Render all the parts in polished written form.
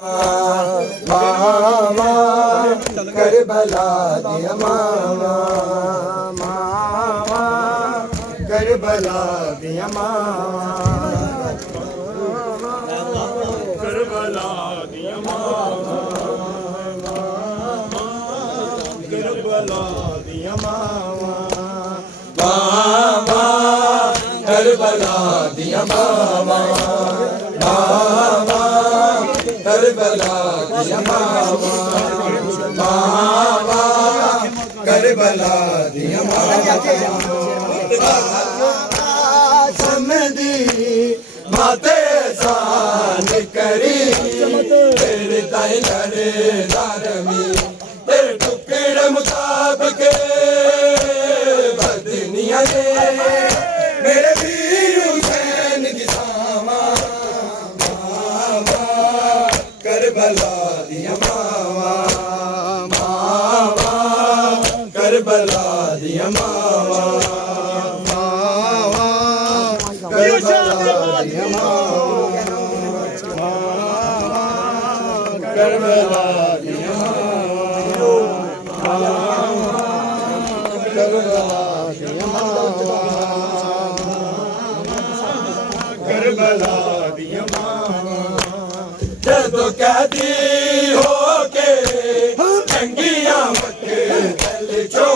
मामा Karbala दिया मामा मामा Karbala दिया मामा Karbala दिया मामा करबला दिया मामा मामा करबला दिया मामा मामा करबला दिया मामा मामा करबला दिया मामा समदी माते सान करी तेरे ताई लड़े दारमी तेरे टुकड़े मुताबिक बदनिया ने मेरे वीर हुसैन की सामा करबला दिया मामा मामा करबला दिया मामा मामा करबला दिया मामा करबला दिया मामा करबला दिया मामा करबला दिया मामा जदो कहती हो के टंगिया मत चल चो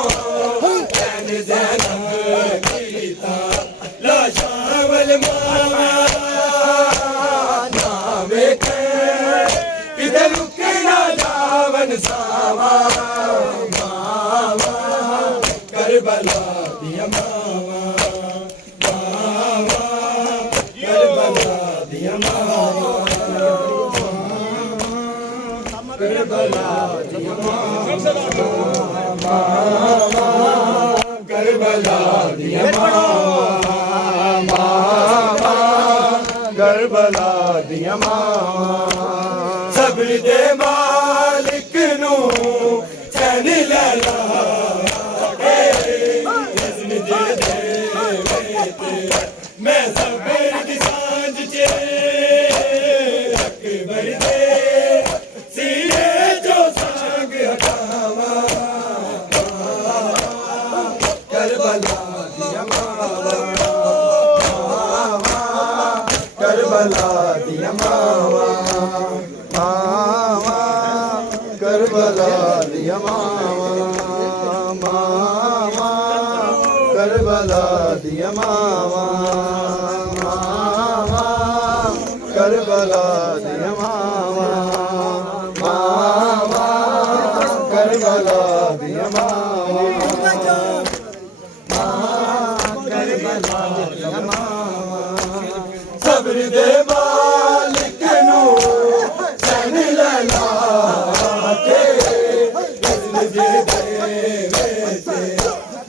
चैन जैनब गीता लाशावल मामा नावे के किधर रुके ना जावन सावा मामा करबला दिया मामा मामा करबला दिया मामा करबला दिया मामा करबला दिया मामा करबला दिया मामा सब्र दे मालिक नू चैन लैला मैं सबर की सांझ चे अकबर दे सीने जो सांग हटावा करबला दिया मामा करबला दिया मामा मामा करबला दिया मामा मामा करबला दिया मामा मामा करबला दिया मामा मामा करबला दिया मामा करबला दिया मामा सब्र दे मालिक नू चैन लैला के इज़्न दे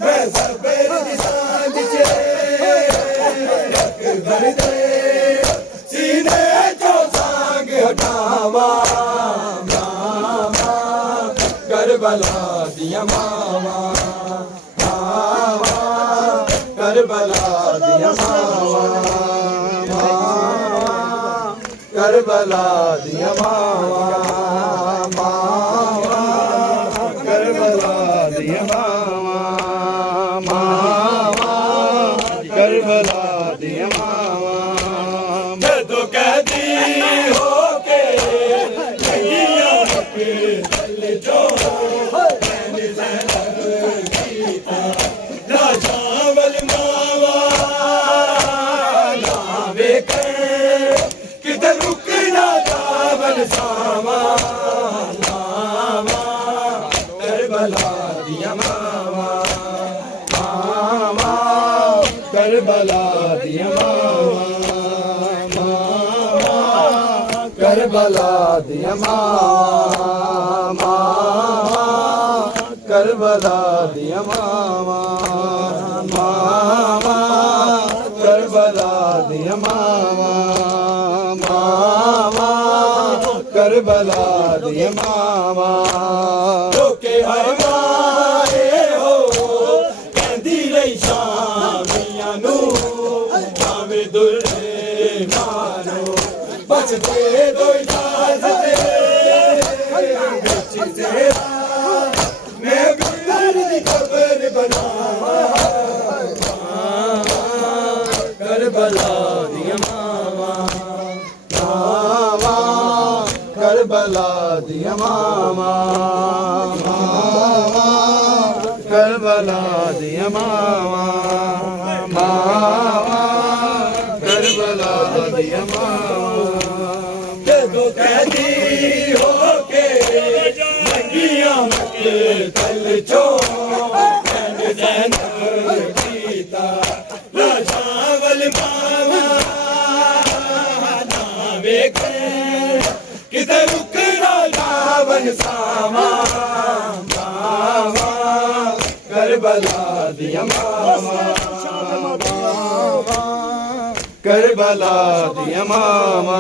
मैं सबर की सांझ चे अकबर दे सीने जो सांग हटावा मामा करबला दिया मामा मामा करबला दिया मामा मामा करबला दिया मामा मामा करबला दिया मामा मामा करबला दिया मामा जदों कहती हो के लगिया पे चल जो चैन जैनब गीता लाशावल मावा नावे के किधर रुकना जावन सावा मामा करबला दिया मामा मामा करबला दिया मामा मामा करबला दिया मामा मामा करबला दिया मामा मामा करबला दिया मामा मामा करबला दिया मामा लोके हर माए हो कहंदी रही शामियां नू भावे दुर्रे मारो बस दे दो इजाजत करबला दिया मामा करबला दिया मामा करबला दिया मामा जो कैदी होके नंगिया मक्के तल चो जीता राजावल मामा ना वेखे किते रुकना जावन सामा मामा करबला दिया मामा करबला दिया मामा